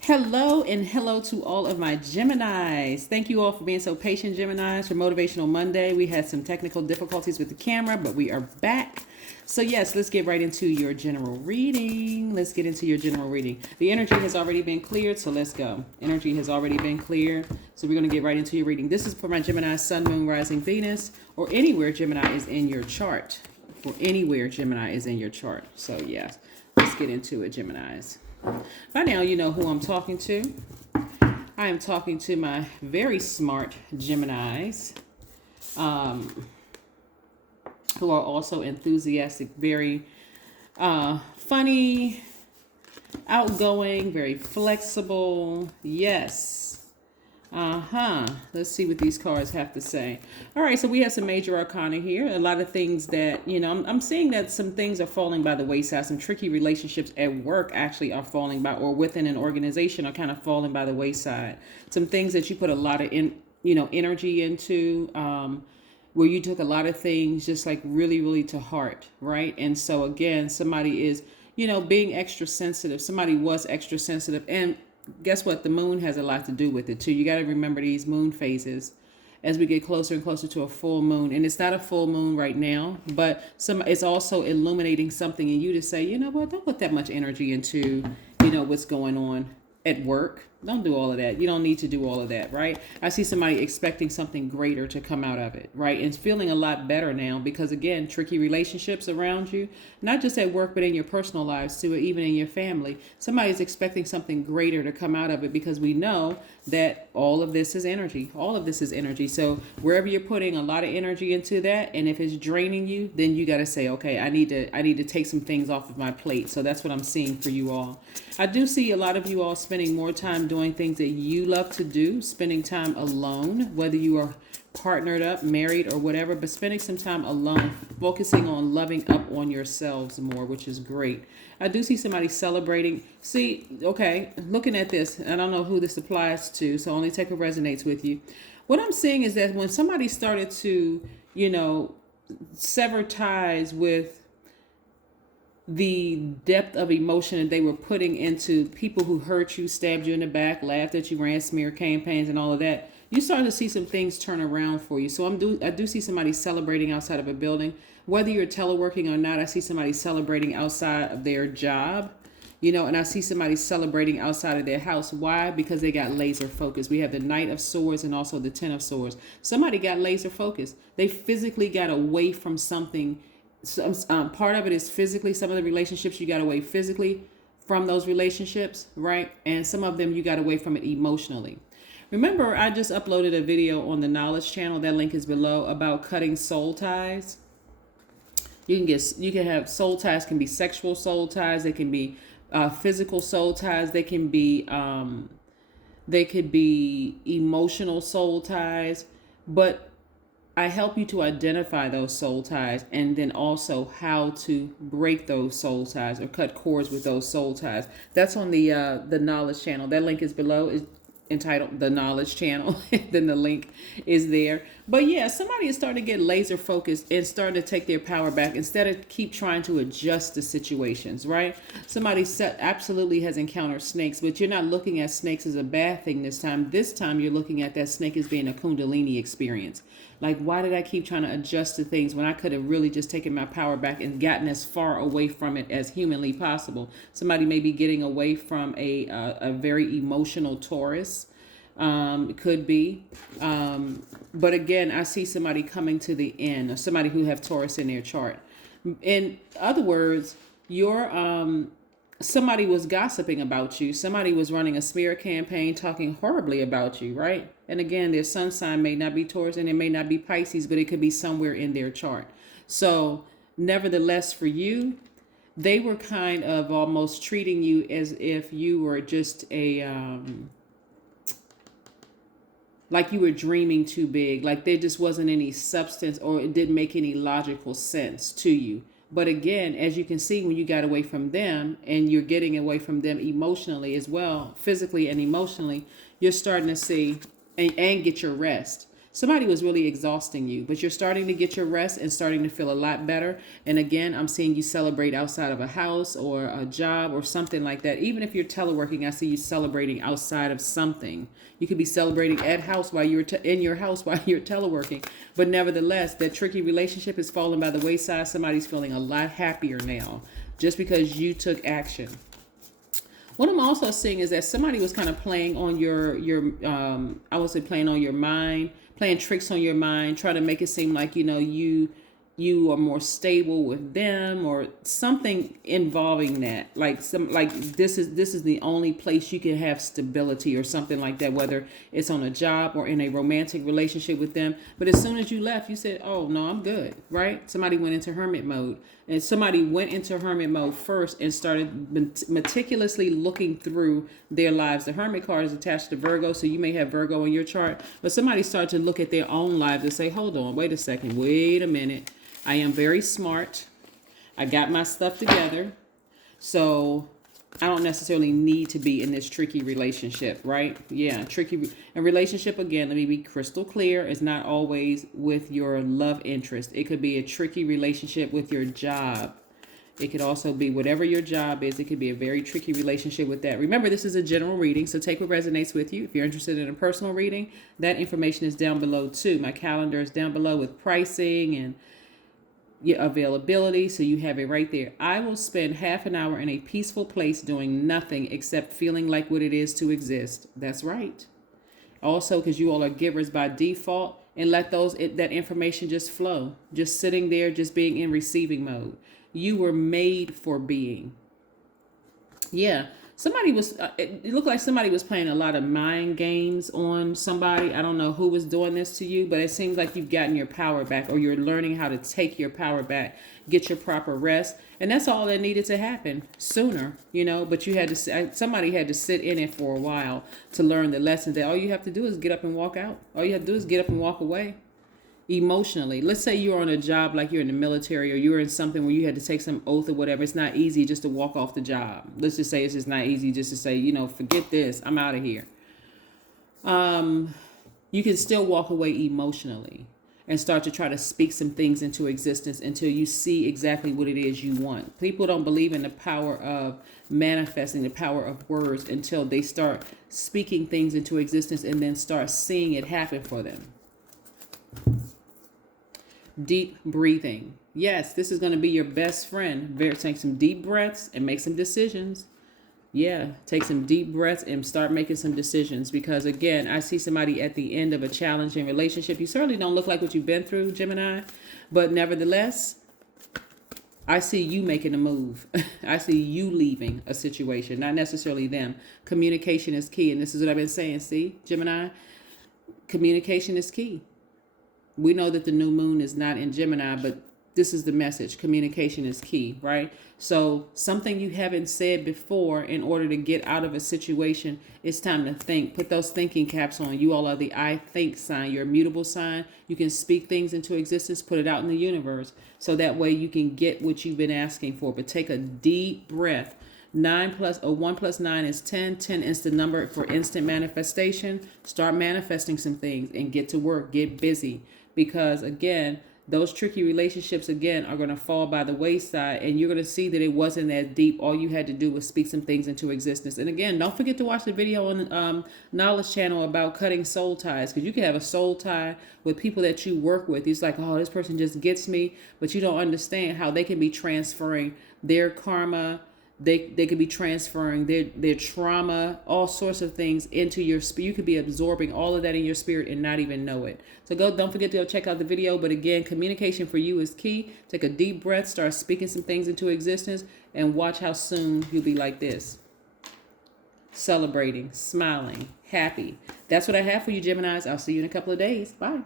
Hello and hello to all of my Geminis. Thank you all for being so patient, Geminis, for Motivational Monday. We had some technical difficulties with the camera, but we are back. So yes, let's get right into your general reading. Let's get into your general reading. The energy has already been cleared, so let's go. Energy has already been cleared, so we're going to get right into your reading. This is for my Gemini, Sun, Moon, Rising, Venus, or anywhere Gemini is in your chart. For anywhere Gemini is in your chart. So yes, let's get into it, Geminis. By now, you know who I'm talking to. I am talking to my very smart Geminis, who are also enthusiastic, very funny, outgoing, very flexible. Yes. Let's see what these cards have to say. All right, so we have some major arcana here. A lot of things that, I'm seeing that some things are falling by the wayside. Some tricky relationships at work actually are falling by, or within an organization are kind of falling by the wayside. Some things that you put a lot of energy into, where you took a lot of things just like really, really to heart, right? And so again, somebody is, being extra sensitive. Somebody was extra sensitive, and guess what? The moon has a lot to do with it too. You got to remember these moon phases as we get closer and closer to a full moon. And it's not a full moon right now, but it's also illuminating something in you to say, you know what, don't put that much energy into, what's going on at work. Don't do all of that. You don't need to do all of that, right? I see somebody expecting something greater to come out of it, right? And feeling a lot better now because, again, tricky relationships around you, not just at work, but in your personal lives too, or even in your family. Somebody's expecting something greater to come out of it because we know that all of this is energy. All of this is energy. So wherever you're putting a lot of energy into that, and if it's draining you, then you got to say, okay, I need to take some things off of my plate. So that's what I'm seeing for you all. I do see a lot of you all spending more time doing things that you love to do, spending time alone, whether you are partnered up, married, or whatever, but spending some time alone, focusing on loving up on yourselves more, which is great. I do see somebody celebrating. See, okay, looking at this, I don't know who this applies to, so only take what resonates with you. What I'm seeing is that when somebody started to, sever ties with the depth of emotion that they were putting into people who hurt you, stabbed you in the back, laughed at you, ran smear campaigns and all of that, you start to see some things turn around for you. So I do see somebody celebrating outside of a building. Whether you're teleworking or not, I see somebody celebrating outside of their job, and I see somebody celebrating outside of their house. Why? Because they got laser focused. We have the Knight of Swords and also the Ten of Swords. Somebody got laser focused. They physically got away from something. Part of it is physically. Some of the relationships you got away physically from those relationships, right? And some of them you got away from it emotionally. Remember, I just uploaded a video on the Knowledge channel. That link is below, about cutting soul ties. You can have soul ties. Can be sexual soul ties. They can be physical soul ties. They can be emotional soul ties. But I help you to identify those soul ties, and then also how to break those soul ties or cut cords with those soul ties. That's on the Knowledge channel. That link is below. Is entitled The Knowledge Channel. Then the link is there. But yeah, somebody is starting to get laser focused and starting to take their power back instead of keep trying to adjust the situations, right? Somebody absolutely has encountered snakes, but you're not looking at snakes as a bad thing this time. This time you're looking at that snake as being a Kundalini experience. Like, why did I keep trying to adjust to things when I could have really just taken my power back and gotten as far away from it as humanly possible? Somebody may be getting away from a very emotional Taurus. It could be. But again, I see somebody coming to the end, or somebody who have Taurus in their chart. In other words, somebody was gossiping about you. Somebody was running a smear campaign talking horribly about you, right? And again, their sun sign may not be Taurus and it may not be Pisces, but it could be somewhere in their chart. So nevertheless, for you, they were kind of almost treating you as if you were just like you were dreaming too big, like there just wasn't any substance, or it didn't make any logical sense to you. But again, as you can see, when you got away from them, and you're getting away from them emotionally as well, physically and emotionally, you're starting to see and get your rest. Somebody was really exhausting you, but you're starting to get your rest and starting to feel a lot better. And again, I'm seeing you celebrate outside of a house or a job or something like that. Even if you're teleworking, I see you celebrating outside of something. You could be celebrating at house while you're in your house while you're teleworking. But nevertheless, that tricky relationship is falling by the wayside. Somebody's feeling a lot happier now just because you took action. What I'm also seeing is that somebody was kind of playing on your I would say playing on your mind, playing tricks on your mind, trying to make it seem like, you are more stable with them or something involving that. Like this is the only place you can have stability or something like that, whether it's on a job or in a romantic relationship with them. But as soon as you left, you said, "Oh, no, I'm good." Right? Somebody went into hermit mode. And somebody went into hermit mode first and started meticulously looking through their lives. The hermit card is attached to Virgo, so you may have Virgo in your chart. But somebody started to look at their own lives and say, hold on, wait a second, wait a minute. I am very smart. I got my stuff together. So I don't necessarily need to be in this tricky relationship, right? Yeah, tricky. And relationship, again, let me be crystal clear, is not always with your love interest. It could be a tricky relationship with your job. It could also be whatever your job is. It could be a very tricky relationship with that. Remember, this is a general reading, so take what resonates with you. If you're interested in a personal reading, that information is down below too. My calendar is down below with pricing and your availability, so you have it right there. I will spend half an hour in a peaceful place doing nothing except feeling like what it is to exist. That's right. Also, because you all are givers by default, and let that information just flow. Just sitting there, just being in receiving mode. You were made for being. Yeah. Somebody was, it looked like somebody was playing a lot of mind games on somebody. I don't know who was doing this to you, but it seems like you've gotten your power back, or you're learning how to take your power back, get your proper rest. And that's all that needed to happen sooner, but you had to, somebody had to sit in it for a while to learn the lesson that all you have to do is get up and walk out. All you have to do is get up and walk away. Emotionally, let's say you're on a job like you're in the military, or you're in something where you had to take some oath or whatever. It's not easy just to walk off the job. Let's just say it's just not easy just to say, forget this, I'm out of here. You can still walk away emotionally and start to try to speak some things into existence until you see exactly what it is you want. People don't believe in the power of manifesting, the power of words, until they start speaking things into existence and then start seeing it happen for them. Deep breathing. Yes, this is going to be your best friend. Take some deep breaths and make some decisions. Yeah, take some deep breaths and start making some decisions. Because again, I see somebody at the end of a challenging relationship. You certainly don't look like what you've been through, Gemini. But nevertheless, I see you making a move. I see you leaving a situation, not necessarily them. Communication is key. And this is what I've been saying. See, Gemini, communication is key. We know that the new moon is not in Gemini, but this is the message. Communication is key, right? So something you haven't said before, in order to get out of a situation, it's time to think. Put those thinking caps on. You all are the I think sign. You're a mutable sign. You can speak things into existence, put it out in the universe. So that way you can get what you've been asking for. But take a deep breath. 1 + 9 is 10. 10 is the number for instant manifestation. Start manifesting some things and get to work. Get busy. Because again, those tricky relationships, again, are going to fall by the wayside, and you're going to see that it wasn't that deep. All you had to do was speak some things into existence. And again, don't forget to watch the video on the Knowledge channel about cutting soul ties, because you can have a soul tie with people that you work with. It's like, oh, this person just gets me, but you don't understand how they can be transferring their karma. They could be transferring their trauma, all sorts of things into your spirit. You could be absorbing all of that in your spirit and not even know it. So don't forget to go check out the video. But again, communication for you is key. Take a deep breath, start speaking some things into existence, and watch how soon you'll be like this. Celebrating, smiling, happy. That's what I have for you, Geminis. I'll see you in a couple of days. Bye.